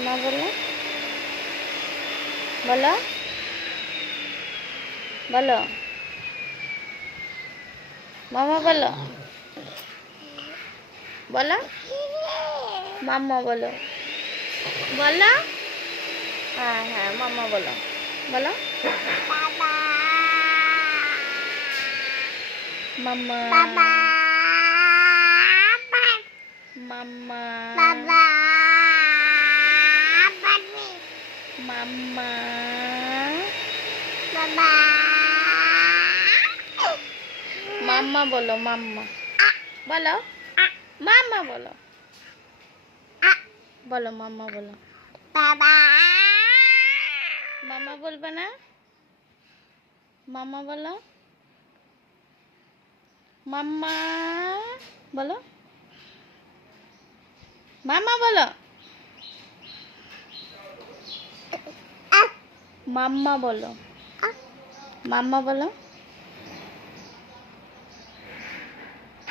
মামা বলো, বলো বলো, মামা বলো, বলো মাম্মা বলো, বলো, হ্যাঁ হ্যাঁ মাম্মা বলো, বলো মাম্মা, মাম্মা, মাম্মা, মাম্মা বলো, মাম্মা বলো, মাম্মা বলো, বলো মাম্মা বলো, মাম্মা বলবে না, মাম্মা বলো, মাম্মা বলো, মাম্মা বলো, মাম্মা বলো, মাম্মা বলো।